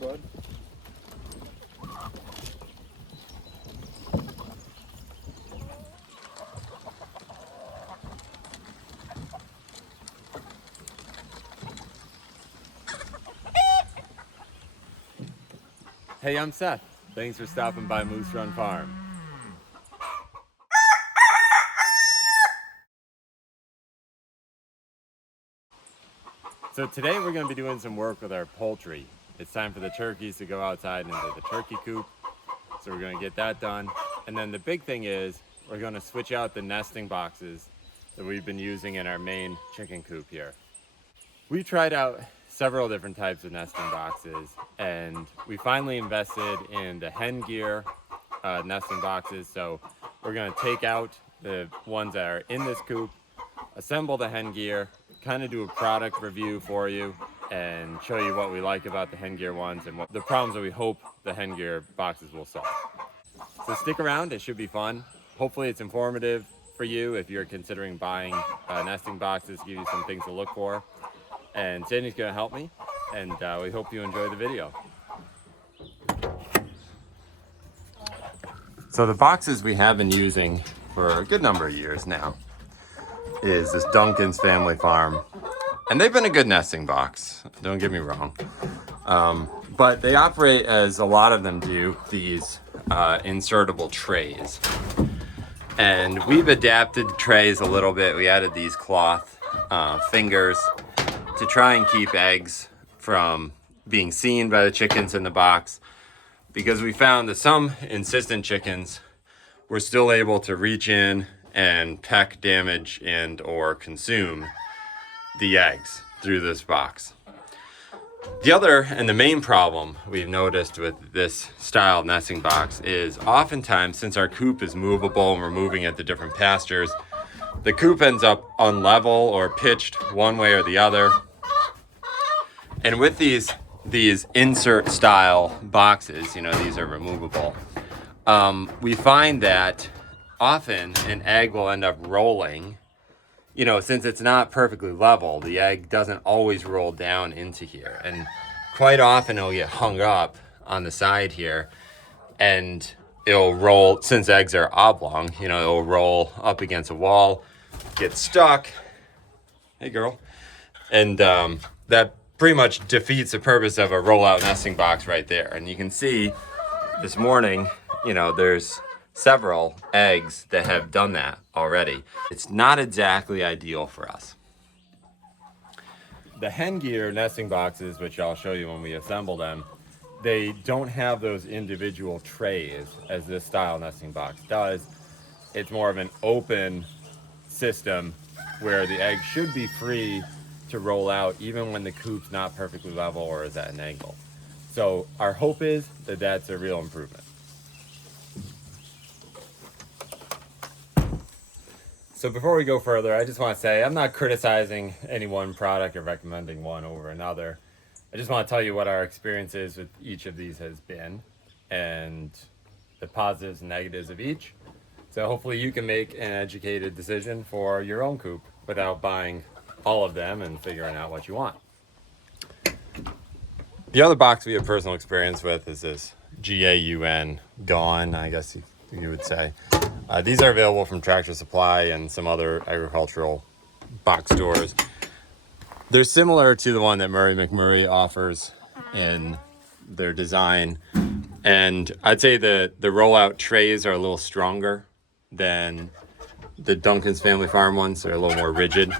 bud. Hey, I'm Seth. Thanks for stopping by Moose Run Farm. So today we're going to be doing some work with our poultry. It's time for the turkeys to go outside into the turkey coop. So we're going to get that done. And then the big thing is we're going to switch out the nesting boxes that we've been using in our main chicken coop here. We tried out several different types of nesting boxes, and we finally invested in the HenGear nesting boxes. So we're going to take out the ones that are in this coop, assemble the HenGear, kind of do a product review for you, and show you what we like about the HenGear ones and what the problems that we hope the HenGear boxes will solve. So stick around, it should be fun. Hopefully it's informative for you if you're considering buying nesting boxes, give you some things to look for. And Sandy's gonna help me, and we hope you enjoy the video. So the boxes we have been using for a good number of years now is this Duncan's Family Farm. And they've been a good nesting box, don't get me wrong. But they operate, as a lot of them do, these insertable trays. And we've adapted the trays a little bit. We added these cloth fingers to try and keep eggs from being seen by the chickens in the box, because we found that some insistent chickens were still able to reach in and peck, damage, and or consume the eggs through this box. The other and the main problem we've noticed with this style of nesting box is oftentimes, since our coop is movable and we're moving it to different pastures, the coop ends up unlevel or pitched one way or the other. And with these insert style boxes, you know, these are removable, we find that often an egg will end up rolling. You know, since it's not perfectly level, the egg doesn't always roll down into here. And quite often it'll get hung up on the side here, and it'll roll, since eggs are oblong, you know, it'll roll up against a wall, get stuck. Hey girl. And that pretty much defeats the purpose of a rollout nesting box right there. And you can see this morning, you know, there's several eggs that have done that already. It's not exactly ideal for us. The HenGear nesting boxes, which I'll show you when we assemble them, they don't have those individual trays as this style nesting box does. It's more of an open system where the egg should be free to roll out even when the coop's not perfectly level or is at an angle. So our hope is that that's a real improvement. So before we go further, I just want to say I'm not criticizing any one product or recommending one over another. I just want to tell you what our experiences with each of these has been and the positives and negatives of each. So hopefully you can make an educated decision for your own coop without buying all of them and figuring out what you want. The other box we have personal experience with is this GAUN, I guess you would say. These are available from Tractor Supply and some other agricultural box stores. They're similar to the one that Murray McMurray offers in their design. And I'd say the rollout trays are a little stronger than the Duncan's Family Farm ones. They're a little more rigid.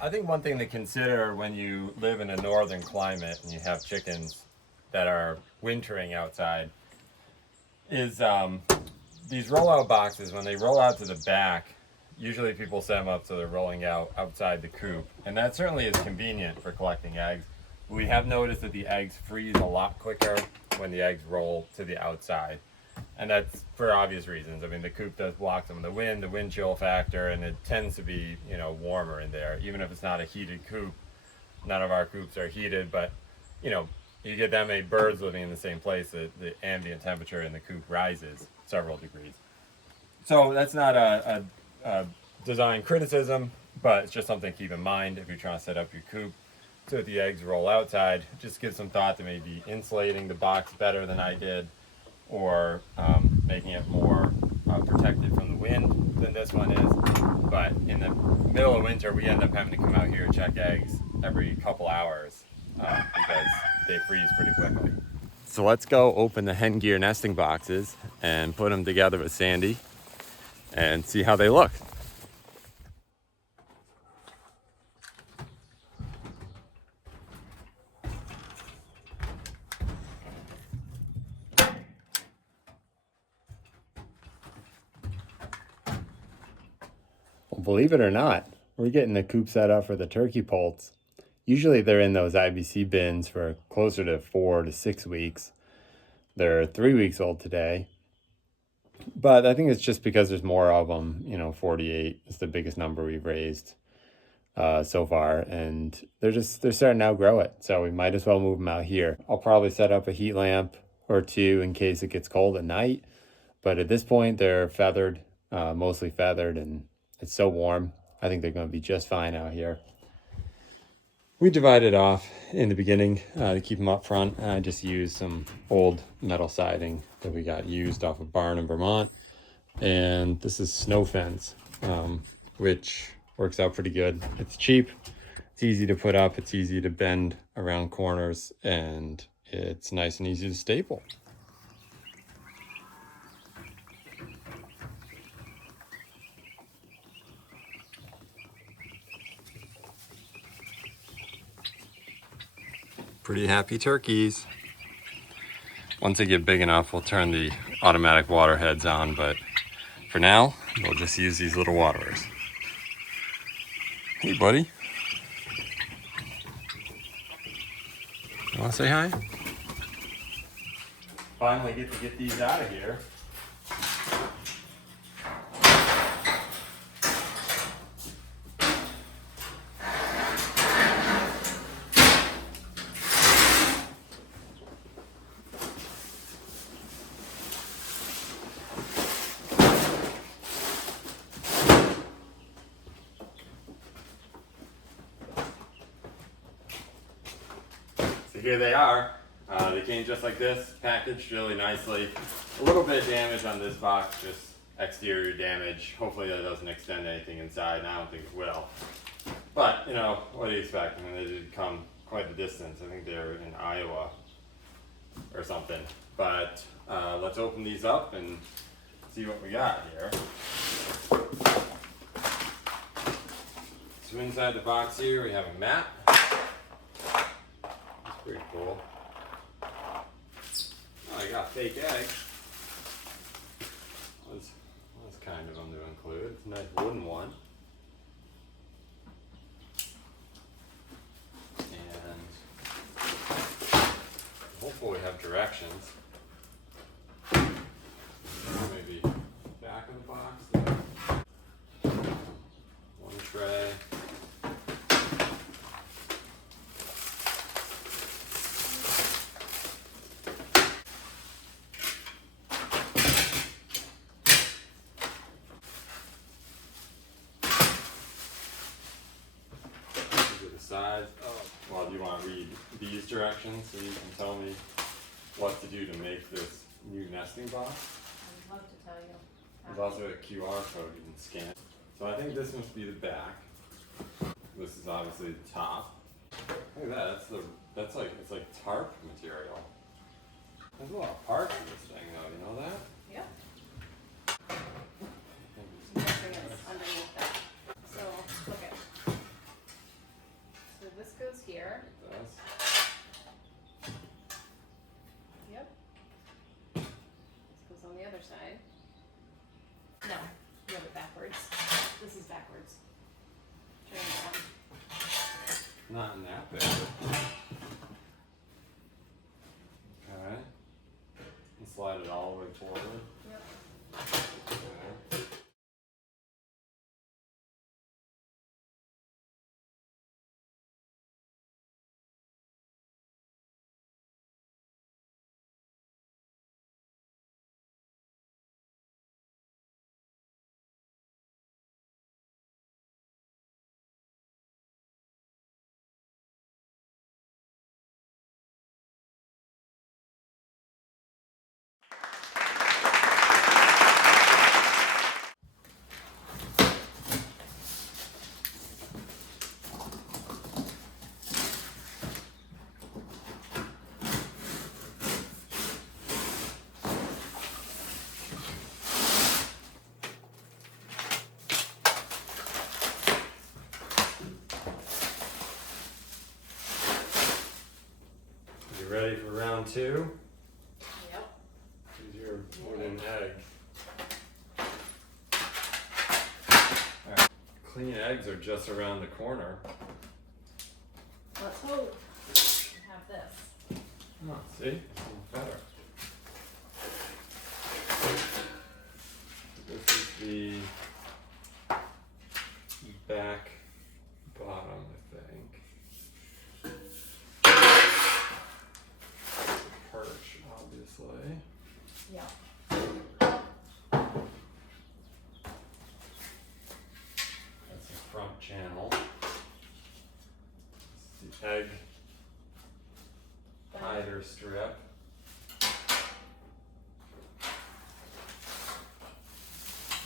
I think one thing to consider when you live in a northern climate and you have chickens that are wintering outside is these rollout boxes, when they roll out to the back, usually people set them up so they're rolling out outside the coop. And that certainly is convenient for collecting eggs. We have noticed that the eggs freeze a lot quicker when the eggs roll to the outside. And that's for obvious reasons. I mean, the coop does block some of the wind chill factor, and it tends to be, you know, warmer in there. Even if it's not a heated coop, none of our coops are heated, but, you know, you get that many birds living in the same place, the ambient temperature in the coop rises several degrees. So that's not a design criticism, but it's just something to keep in mind if you're trying to set up your coop. so that the eggs roll outside. Just give some thought to maybe insulating the box better than I did, or making it more protected from the wind than this one is. But in the middle of winter, we end up having to come out here and check eggs every couple hours because they freeze pretty quickly. So let's go open the HenGear nesting boxes and put them together with Sandy and see how they look. Well, believe it or not, we're getting the coop set up for the turkey poults. Usually they're in those IBC bins for closer to 4 to 6 weeks. They're 3 weeks old today. But I think it's just because there's more of them. 48 is the biggest number we've raised so far. And they're starting to outgrow it. So we might as well move them out here. I'll probably set up a heat lamp or two in case it gets cold at night. But at this point, they're feathered, mostly feathered, and it's so warm. I think they're going to be just fine out here. We divided off in the beginning to keep them up front. I just used some old metal siding that we got used off a barn in Vermont. And this is snow fence, which works out pretty good. It's cheap, it's easy to put up, it's easy to bend around corners, and it's nice and easy to staple. Pretty happy turkeys. Once they get big enough, we'll turn the automatic water heads on, but for now, we'll just use these little waterers. Hey, buddy. You wanna say hi? Finally get to get these out of here. So here they are. They came just like this, packaged really nicely. A little bit of damage on this box, just exterior damage. Hopefully that doesn't extend anything inside, and I don't think it will. But, what do you expect? I mean, they did come quite a distance. I think they're in Iowa or something. But let's open these up and see what we got here. So inside the box here, we have a mat. That's pretty cool. Oh, I got fake eggs. That's kind of them to include. It's a nice wooden one. And hopefully we have directions. Maybe back of the box there. One tray. Size. Oh, well, do you want to read these directions so you can tell me what to do to make this new nesting box? I'd love to tell you. There's also a QR code you can scan. So I think this must be the back. This is obviously the top. Look at that. It's like tarp material. There's a lot of parts in this thing though. You know that? Yep. I'm guessing it's underneath that. So okay. So this goes here. It does. Yep. This goes on the other side. No, you have it backwards. This is backwards. Turn it on. Not in that big. Okay. And slide it all the way forward. ready for round 2? Yep. Here's your wooden egg. Clean eggs are just around the corner. Let's hope we have this. Oh, see? It's better. This is the back bottom, I think. Perch, obviously. Yep. That's the front channel. It's the egg hider strip.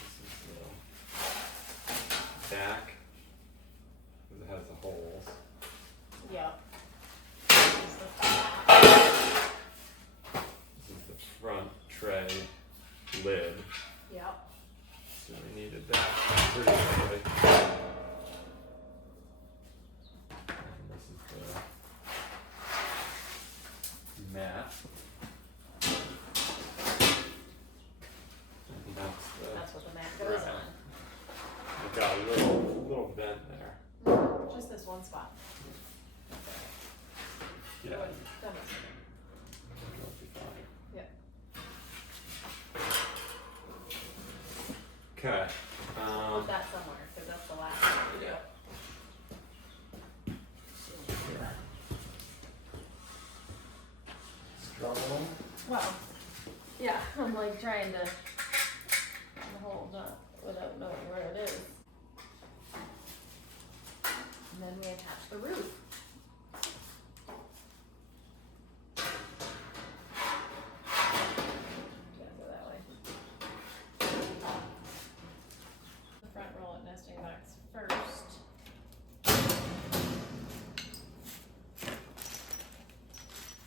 This is the back, because it has the holes. Yep. This is the front tray lid. Yep. So we needed that pretty quickly. And this is the mat. And That's what the mat goes Right. on. It got a little vent there. Just this one spot. Yeah, That makes it'll be fine. Yep. Okay. Put that somewhere, because that's the last one. Yeah. Struggle. Well, yeah, I'm like trying to hold up without knowing where it is. And then we attach the roof. Yeah, go that way. The front roll-up nesting box first.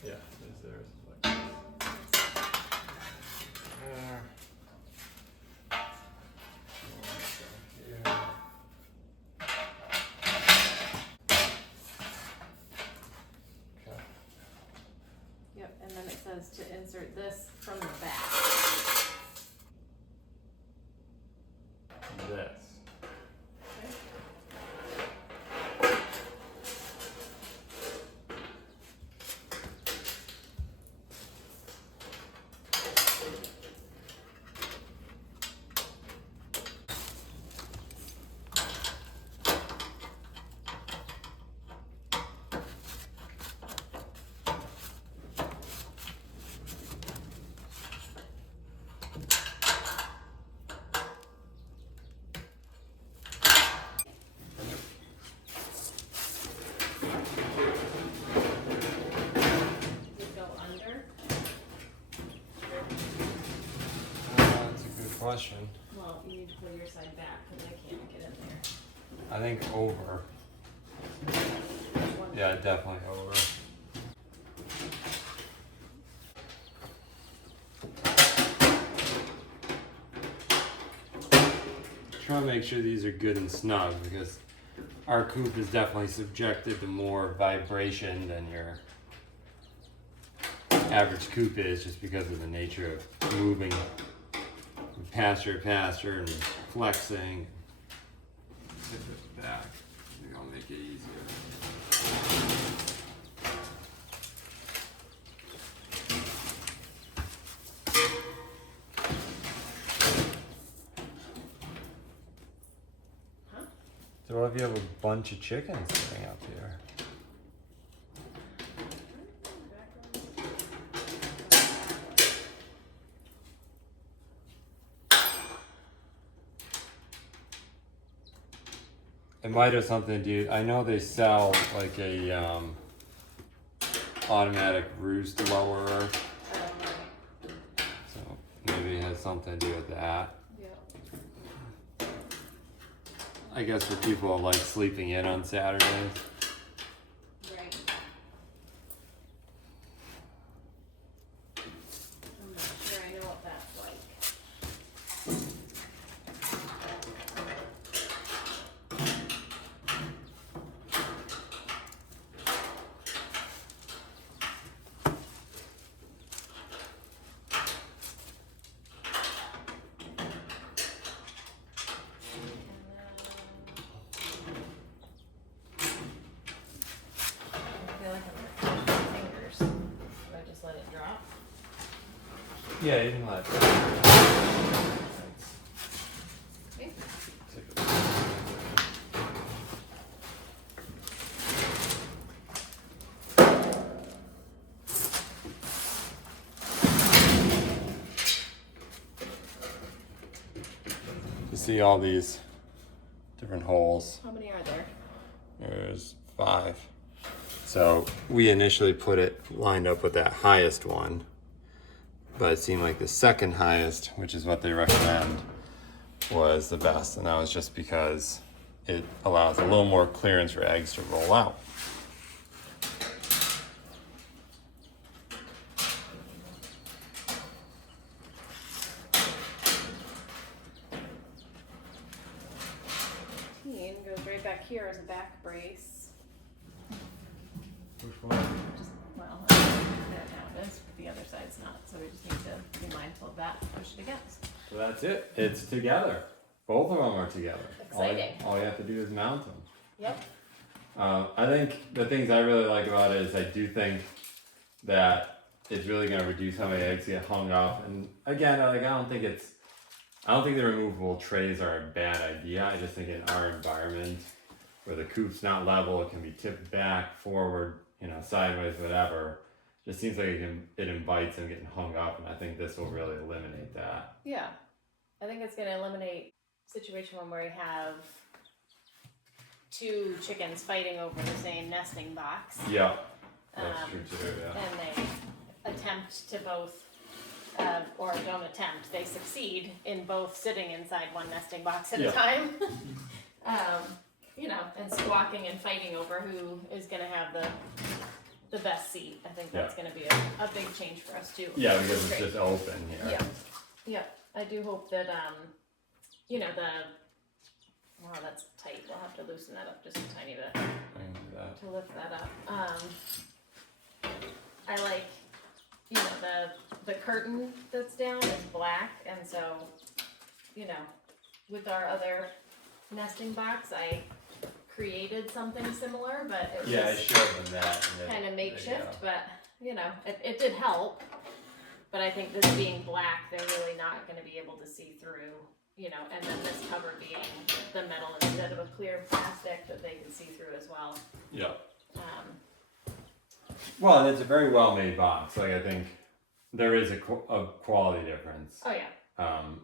Yeah, there's like this. There. Here. Okay. Yep, and then it says to insert this from the back. This. Okay. Does it go under? That's a good question. Well, you need to pull your side back because I can't get in there. I think over. One- Yeah, definitely over. Try to make sure these are good and snug because our coop is definitely subjected to more vibration than your average coop is, just because of the nature of moving from pasture to pasture and flexing. Tip it back. I think I'll make it easier. Huh? So what if you have a bunch of chickens sitting up here? It might have something to do. I know they sell like a automatic roost lowerer, so maybe it has something to do with that. Yeah. I guess for people who like sleeping in on Saturdays. Right. I'm not sure I know what that's like. Yeah, you can let. Okay. You see all these different holes. How many are there? There's 5. So we initially put it lined up with that highest one, but it seemed like the second highest, which is what they recommend, was the best. And that was just because it allows a little more clearance for eggs to roll out. Goes right back here as a back brace. Which one? Just, well, there now it is, but the other side's not, so we just need to be mindful of that and push it against. So that's it. It's together. Both of them are together. Exciting. All you have to do is mount them. Yep. I think the things I really like about it is I do think that it's really going to reduce how many eggs get hung up. And again, like, I don't think the removable trays are a bad idea. I just think in our environment where the coop's not level, it can be tipped back, forward, sideways, whatever. Just seems like it invites them getting hung up, and I think this will really eliminate that. Yeah. I think it's going to eliminate a situation where we have 2 chickens fighting over the same nesting box. Yeah, that's true too, yeah. And they attempt to both or don't attempt, they succeed in both sitting inside one nesting box at a time. And squawking and fighting over who is going to have the best seat. I think that's going to be a big change for us too. Yeah, because it's just open here. Yeah. I do hope that, that's tight. We'll have to loosen that up just a tiny bit to lift that up. I like, the curtain that's down is black, and so, with our other nesting box, I created something similar, but it was I showed them that. kind of makeshift, but, it did help. But I think this being black, they're really not going to be able to see through, and then this cover being the metal instead of a clear plastic that they can see through as well. Yeah. Well, and it's a very well made box. Like, I think there is a quality difference. Oh yeah.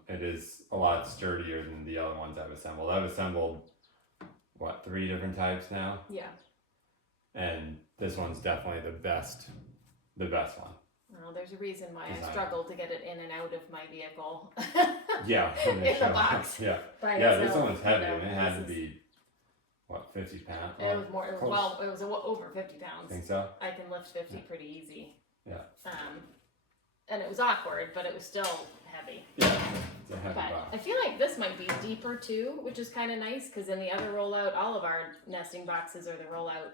It is a lot sturdier than the other ones I've assembled. I've assembled 3 different types now, Yeah. and this one's definitely the best one. Well, there's a reason why Design. I struggled to get it in and out of my vehicle. Yeah. In the box. Yeah. By Yeah, this itself, one's heavy. you know, and it had to this is- be 50 pounds. It was more. It was, Close. well, it was over 50 pounds. Think so? I can lift 50 pretty easy. Yeah. And it was awkward, but it was still heavy. Yeah, it's a heavy But box. I feel like this might be deeper too, which is kind of nice because in the other rollout, all of our nesting boxes are the rollout,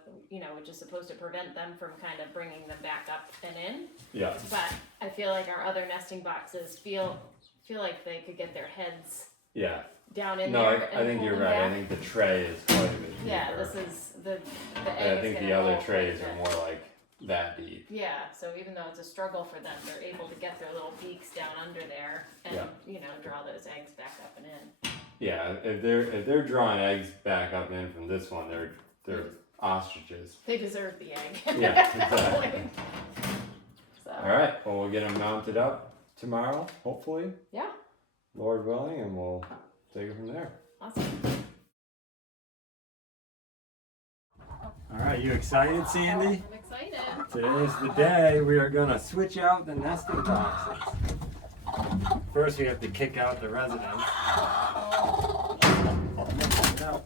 which is supposed to prevent them from kind of bringing them back up and in. Yeah. But I feel like our other nesting boxes feel like they could get their heads Yeah. down in No, there. I think pull you're them right. back. I think the tray is quite a bit deeper. Yeah, this is the And egg I think is the gonna other roll trays quite a are bit. more like that deep. Yeah, so even though it's a struggle for them, they're able to get their little beaks down under there and draw those eggs back up and in. Yeah, if they're drawing eggs back up and in from this one, they're ostriches. They deserve the egg. Yeah, exactly. So, All right, well, we'll get them mounted up tomorrow, hopefully, yeah, Lord willing, and we'll take it from there. awesome. All right, you excited, Sandy? I'm excited. Today's the day we are gonna switch out the nesting boxes. First, we have to kick out the residents. No.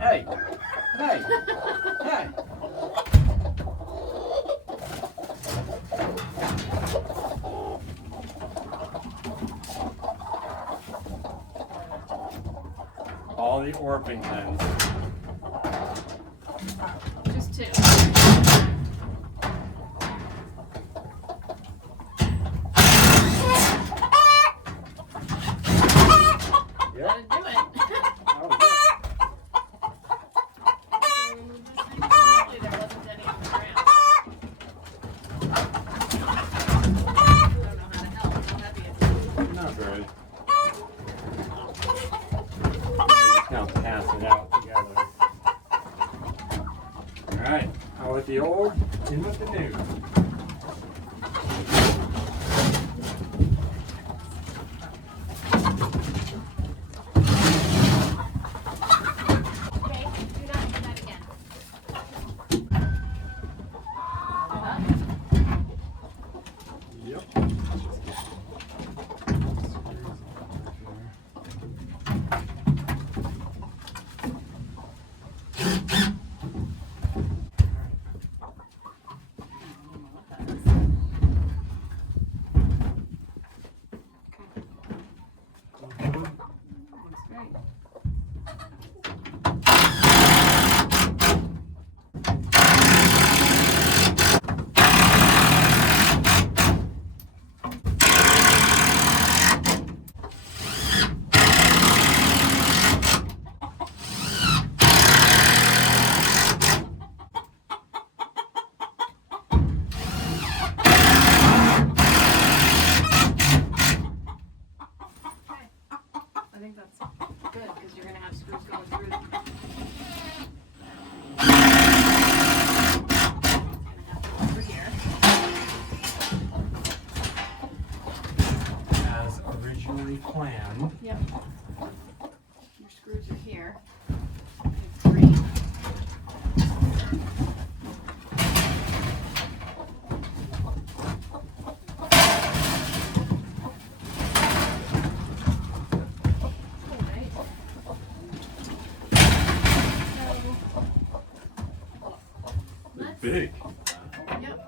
Hey! Hey! Hey! All the Orpingtons. Just 2. Yep. Gotta do it. Oh, There wasn't any on the ground. Yep. I think that's good because you're going to have screws going through them. Over here. As originally planned. Yep. Your screws are here. It's three. Big. Yep.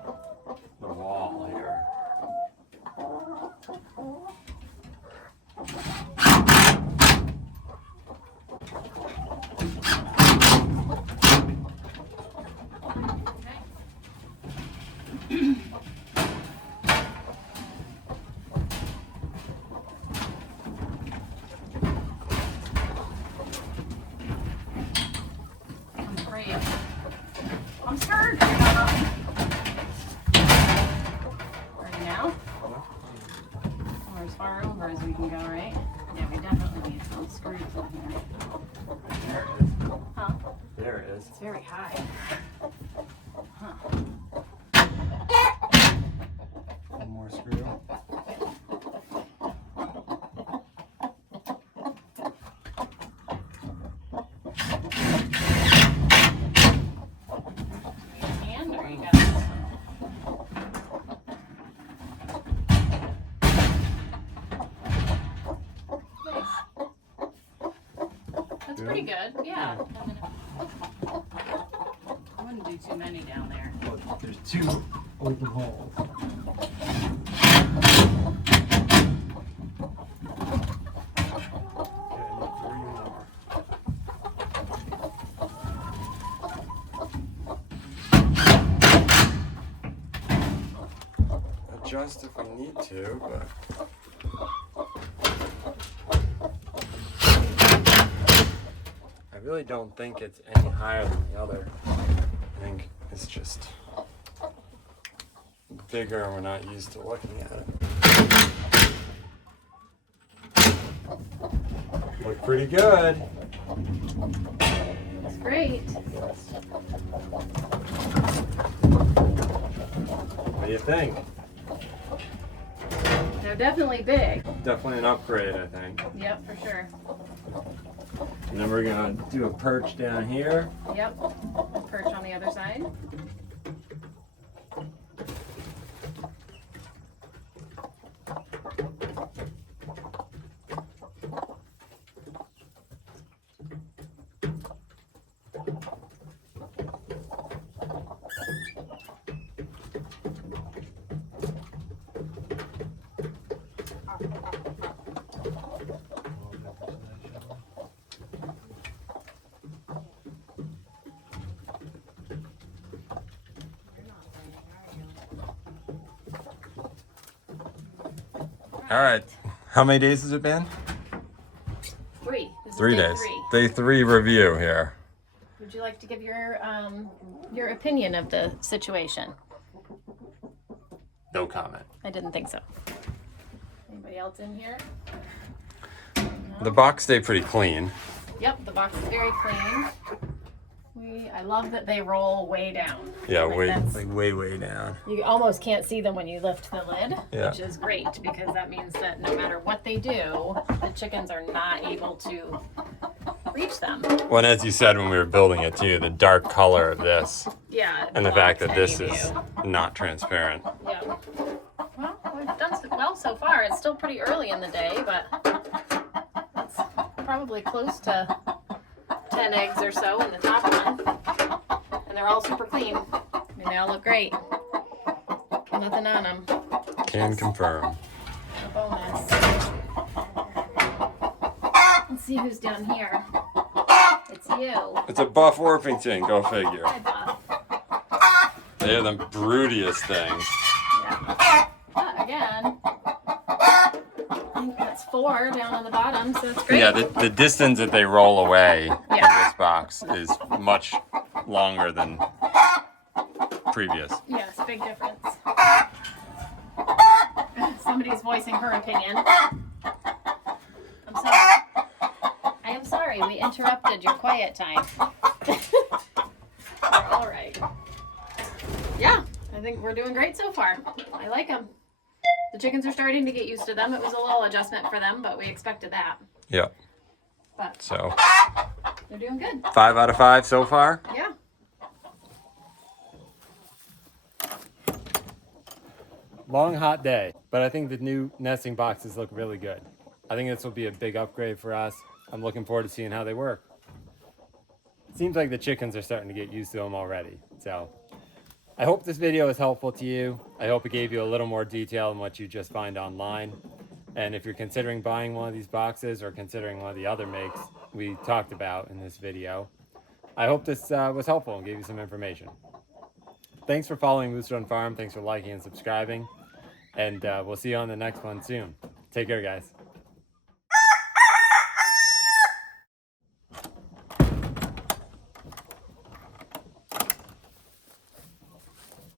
The wall here. I'm afraid. I'm scared. Ready now? Or as far over as we can go, right? Yeah, we definitely need some screws in here. There it is. Huh? There it is. It's very high. Huh. One more screw. Hand or you got this? Nice. That's pretty good. Yeah. I wouldn't do too many down there. Well, there's two open holes. Adjust if we need to, but I really don't think it's any higher than the other. I think it's just bigger and we're not used to looking at it. Look pretty good. That's great. What do you think? They're definitely big. Definitely an upgrade, I think. Yep, for sure. And then we're gonna do a perch down here. Yep. Perch on the other side. All right. How many days has it been? 3. This is 3 day days. 3. Day 3 review here. Would you like to give your opinion of the situation? No comment. I didn't think so. Anybody else in here? The box stayed pretty clean. Yep, the box is very clean. I love that they roll way down. Yeah, Like way down. You almost can't see them when you lift the lid, Yeah. which is great because that means that no matter what they do, the chickens are not able to reach them. Well, and as you said when we were building it too, the dark color of this Yeah. and the fact that blocks this any is view. not transparent. Yeah. Well, so far. It's still pretty early in the day, but it's probably close to 10 eggs or so in the top one. And they're all super clean. I mean, they all look great. Nothing on them. Can confirm. A bonus. Let's see who's down here. It's you. It's a Buff Orpington, go figure. Hi, Buff. They are the broodiest things. Yeah. But again, I think that's 4 down on the bottom, so it's great. Yeah, the distance that they roll away from Yeah. this box is much longer than previous. Yes, big difference. Somebody's voicing her opinion. I'm sorry. I am sorry, we interrupted your quiet time. We're all right. Yeah, I think we're doing great so far. I like them. The chickens are starting to get used to them. It was a little adjustment for them, but we expected that. Yeah. But So they're doing good. 5 out of 5 so far. Yeah. Long, hot day, but I think the new nesting boxes look really good. I think this will be a big upgrade for us. I'm looking forward to seeing how they work. It seems like the chickens are starting to get used to them already. So I hope this video is helpful to you. I hope it gave you a little more detail than what you just find online. And if you're considering buying one of these boxes or considering one of the other makes we talked about in this video, I hope this was helpful and gave you some information. Thanks for following Moose Run Farm. Thanks for liking and subscribing. And we'll see you on the next one soon. Take care, guys.